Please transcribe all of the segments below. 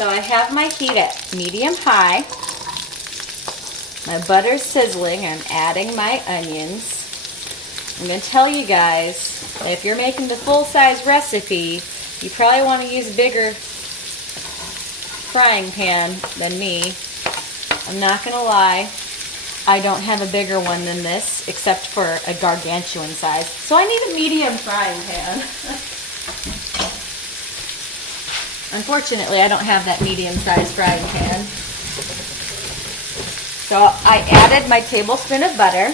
So I have my heat at medium high. My butter's sizzling. I'm adding my onions. I'm going to tell you guys that if you're making the full-size recipe, you probably want to use a bigger frying pan than me. I'm not going to lie, I don't have a bigger one than this, except for a gargantuan size. So I need a medium frying pan. Unfortunately, I don't have that medium-sized frying pan. So I added my tablespoon of butter.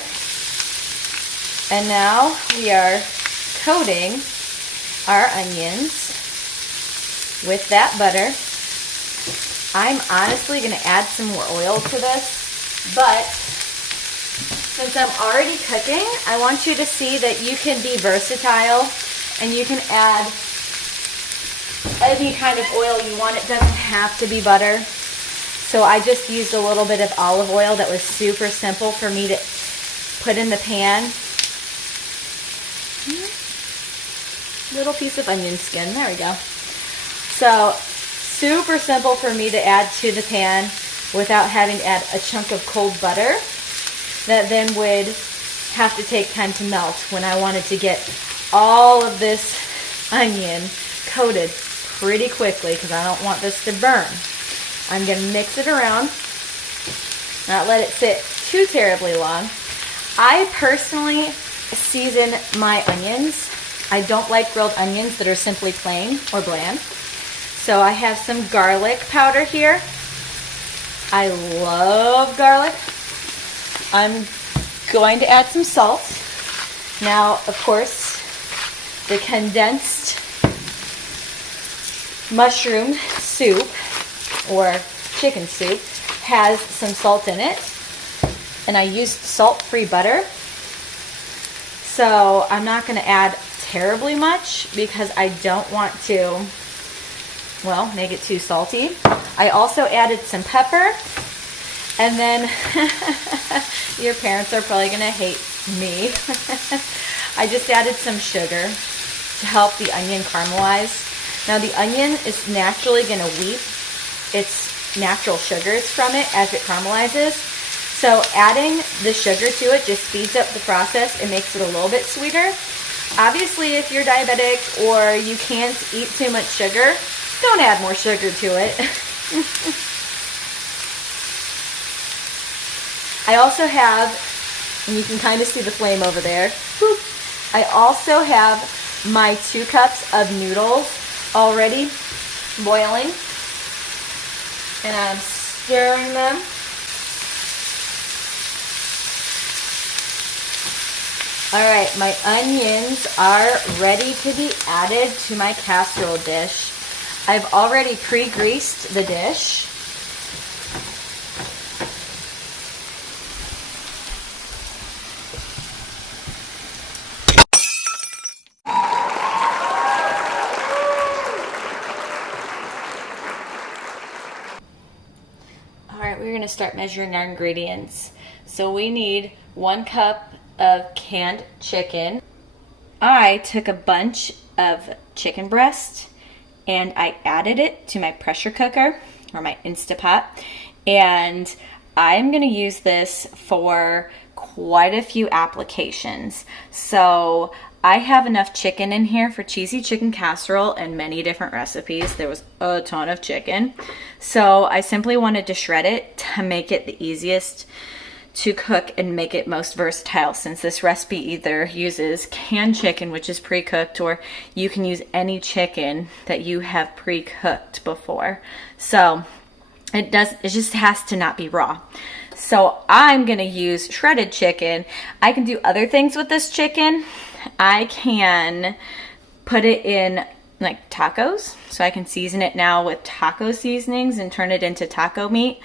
And now we are coating our onions with that butter. I'm honestly going to add some more oil to this, but since I'm already cooking, I want you to see that you can be versatile and you can add any kind of oil you want. It doesn't have to be butter. So I just used a little bit of olive oil that was super simple for me to put in the pan. Little piece of onion skin, there we go. So super simple for me to add to the pan without having to add a chunk of cold butter that then would have to take time to melt when I wanted to get all of this onion coated pretty quickly because I don't want this to burn. I'm going to mix it around, not let it sit too terribly long. I personally season my onions. I don't like grilled onions that are simply plain or bland. So I have some garlic powder here. I love garlic. I'm going to add some salt. Now, of course, the condensed mushroom soup or chicken soup has some salt in it. And I used salt-free butter. So I'm not going to add terribly much because I don't want to, well, make it too salty. I also added some pepper, and then your parents are probably going to hate me. I just added some sugar to help the onion caramelize. Now the onion is naturally going to weep its natural sugars from it as it caramelizes. So adding the sugar to it just speeds up the process and makes it a little bit sweeter. Obviously, if you're diabetic or you can't eat too much sugar, don't add more sugar to it. I also have, and you can kind of see the flame over there, I also have my 2 cups of noodles already boiling, and I'm stirring them. Alright, my onions are ready to be added to my casserole dish. I've already pre-greased the dish. Alright, we're going to start measuring our ingredients. So we need 1 cup of canned chicken. I took a bunch of chicken breast and I added it to my pressure cooker or my Instapot, and I'm going to use this for quite a few applications. So I have enough chicken in here for cheesy chicken casserole and many different recipes. There was a ton of chicken, so I simply wanted to shred it to make it the easiest to cook and make it most versatile, since this recipe either uses canned chicken, which is pre-cooked, or you can use any chicken that you have pre-cooked before. So it just has to not be raw. So I'm gonna use shredded chicken. I can do other things with this chicken. I can put it in like tacos, so I can season it now with taco seasonings and turn it into taco meat.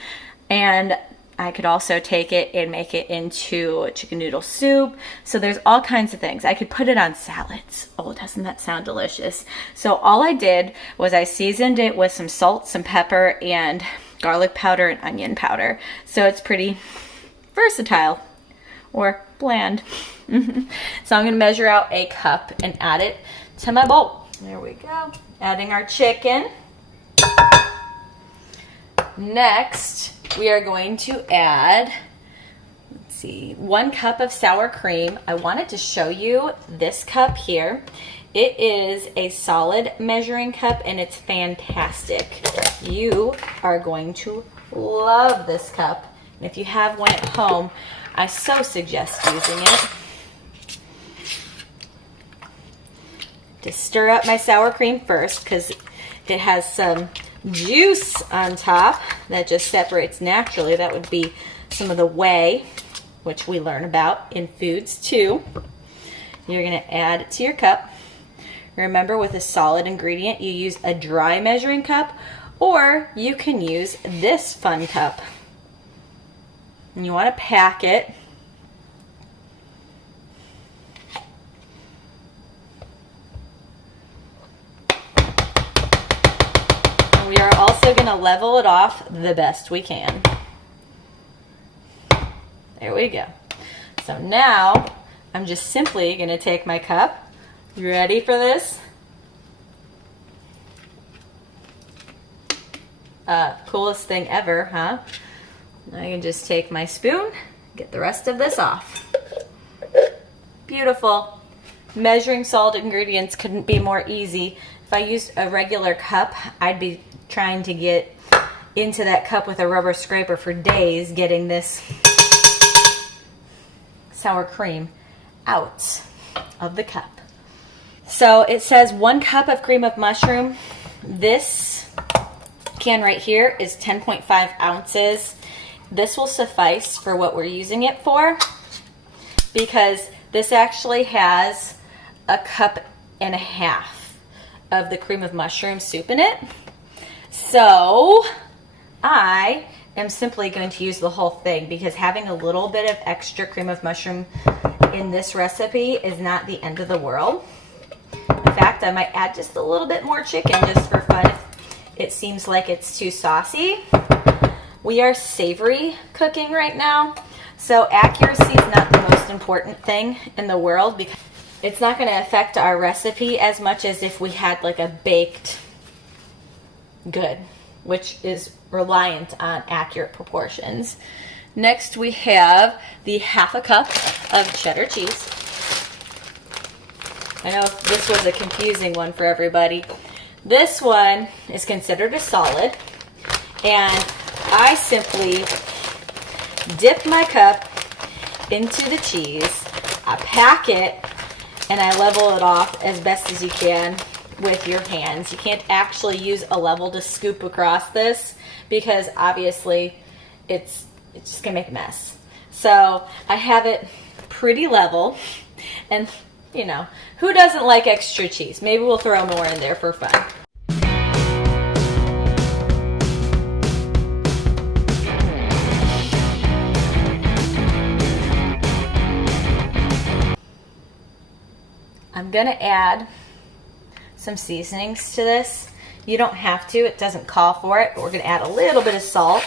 And I could also take it and make it into a chicken noodle soup. So there's all kinds of things. I could put it on salads. Oh, doesn't that sound delicious? So all I did was I seasoned it with some salt, some pepper, and garlic powder and onion powder. So it's pretty versatile or bland. So I'm going to measure out a cup and add it to my bowl. There we go. Adding our chicken. next we are going to add, let's see, 1 cup of sour cream. I wanted to show you this cup here. It is a solid measuring cup and it's fantastic. You are going to love this cup. And if you have one at home, I so suggest using it. To stir up my sour cream first because it has some juice on top that just separates naturally. That would be some of the whey, which we learn about in foods too. You're going to add it to your cup. Remember, with a solid ingredient, you use a dry measuring cup, or you can use this fun cup. And you want to pack it. And we are also going to level it off the best we can. There we go. So now I'm just simply going to take my cup. You ready for this? Coolest thing ever, huh? I can just take my spoon, get the rest of this off. Beautiful. Measuring salt ingredients couldn't be more easy. If I used a regular cup, I'd be trying to get into that cup with a rubber scraper for days, getting this sour cream out of the cup. So it says 1 cup of cream of mushroom. This can right here is 10.5 ounces. This will suffice for what we're using it for because this actually has a cup and a half of the cream of mushroom soup in it. So I am simply going to use the whole thing because having a little bit of extra cream of mushroom in this recipe is not the end of the world. In fact, I might add just a little bit more chicken just for fun if it seems like it's too saucy. We are savory cooking right now, so accuracy is not the most important thing in the world because it's not going to affect our recipe as much as if we had like a baked good, which is reliant on accurate proportions. Next we have the 1/2 cup of cheddar cheese. I know this was a confusing one for everybody. This one is considered a solid, and I simply dip my cup into the cheese, I pack it, and I level it off as best as you can with your hands. You can't actually use a level to scoop across this because obviously it's just gonna make a mess. So I have it pretty level, and you know, who doesn't like extra cheese? Maybe we'll throw more in there for fun. I'm gonna add some seasonings to this. You don't have to, it doesn't call for it, but we're gonna add a little bit of salt.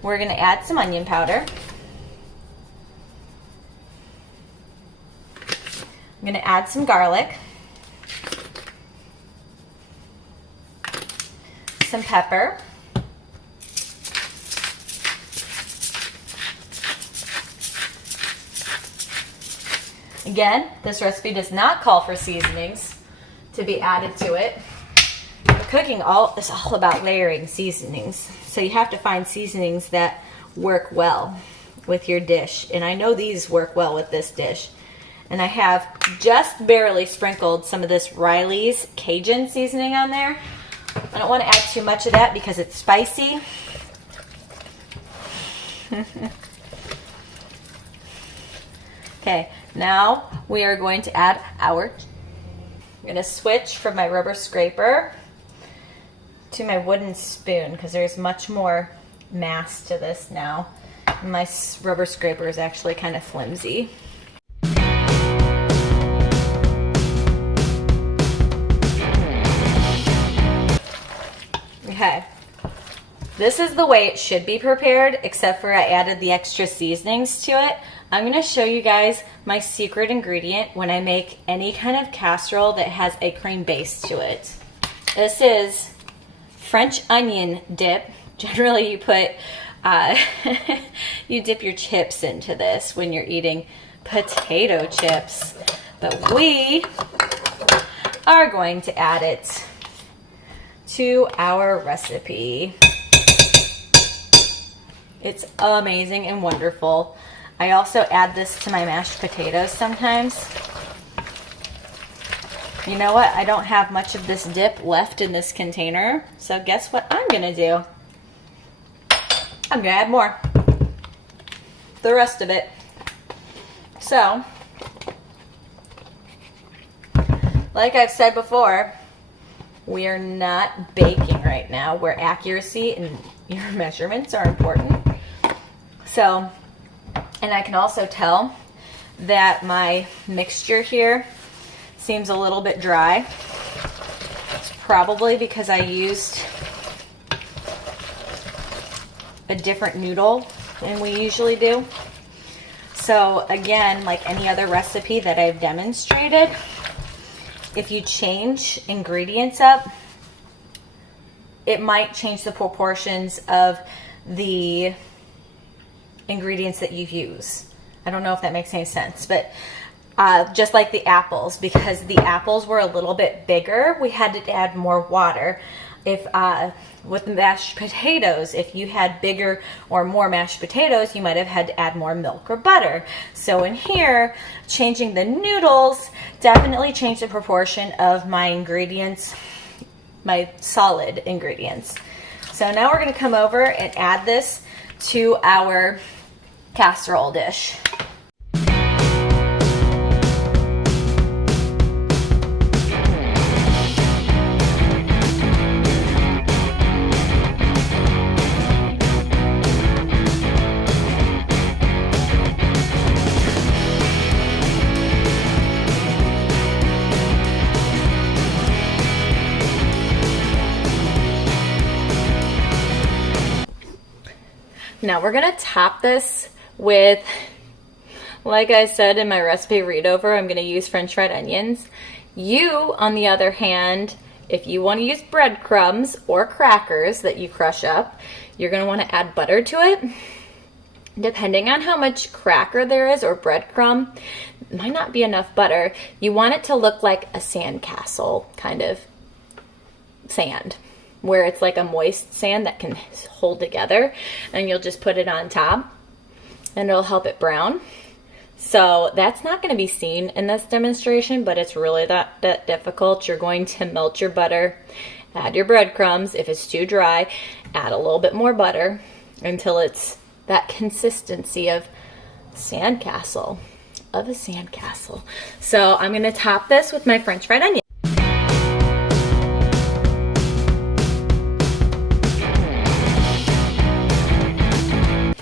We're gonna add some onion powder. I'm going to add some garlic, some pepper, again, this recipe does not call for seasonings to be added to it. Cooking is all about layering seasonings, so you have to find seasonings that work well with your dish, and I know these work well with this dish. And I have just barely sprinkled some of this Riley's Cajun seasoning on there. I don't want to add too much of that because it's spicy. Okay, now we are going to add I'm going to switch from my rubber scraper to my wooden spoon because there's much more mass to this now. My rubber scraper is actually kind of flimsy. Okay, this is the way it should be prepared, except for I added the extra seasonings to it. I'm going to show you guys my secret ingredient when I make any kind of casserole that has a cream base to it. This is French onion dip. Generally you put, you dip your chips into this when you're eating potato chips. But we are going to add it to our recipe. It's amazing and wonderful. I also add this to my mashed potatoes sometimes. You know what? I don't have much of this dip left in this container. So guess what I'm gonna do? I'm gonna add more. The rest of it. So, like I've said before, we are not baking right now, where accuracy and your measurements are important. So, and I can also tell that my mixture here seems a little bit dry. It's probably because I used a different noodle than we usually do. So again, like any other recipe that I've demonstrated, if you change ingredients up, it might change the proportions of the ingredients that you use. I don't know if that makes any sense, but just like the apples, because the apples were a little bit bigger, we had to add more water. If with the mashed potatoes, if you had bigger or more mashed potatoes, you might have had to add more milk or butter. So in here, changing the noodles definitely changed the proportion of my ingredients, my solid ingredients. So now we're going to come over and add this to our casserole dish. Now we're gonna top this with, like I said in my recipe read over, I'm gonna use French fried onions. You, on the other hand, if you wanna use breadcrumbs or crackers that you crush up, you're gonna wanna add butter to it. Depending on how much cracker there is or breadcrumb, it might not be enough butter. You want it to look like a sandcastle kind of sand, where it's like a moist sand that can hold together, and you'll just put it on top and it'll help it brown. So that's not going to be seen in this demonstration, but it's really that difficult. You're going to melt your butter, add your breadcrumbs. If it's too dry, add a little bit more butter until it's that consistency of a sandcastle. So I'm going to top this with my French fried onion.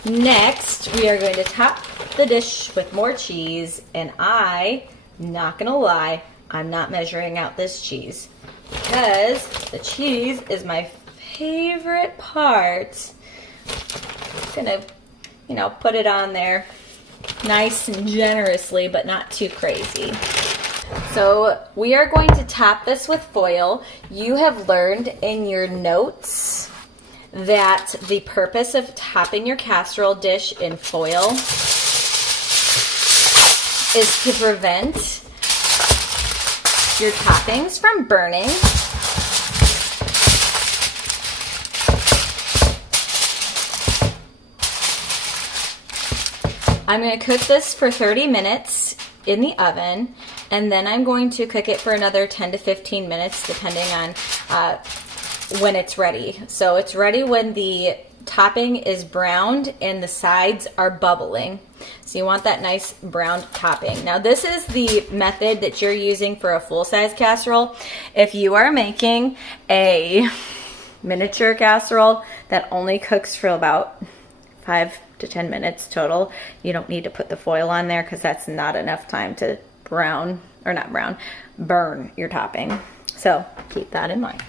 Next, we are going to top the dish with more cheese, and not gonna lie, I'm not measuring out this cheese because the cheese is my favorite part. I'm gonna, put it on there nice and generously, but not too crazy. So we are going to top this with foil. You have learned in your notes that the purpose of topping your casserole dish in foil is to prevent your toppings from burning. I'm going to cook this for 30 minutes in the oven, and then I'm going to cook it for another 10 to 15 minutes depending on when it's ready. So it's ready when the topping is browned and the sides are bubbling. So you want that nice browned topping. Now this is the method that you're using for a full-size casserole. If you are making a miniature casserole that only cooks for about 5 to 10 minutes total, you don't need to put the foil on there because that's not enough time to burn your topping. So keep that in mind.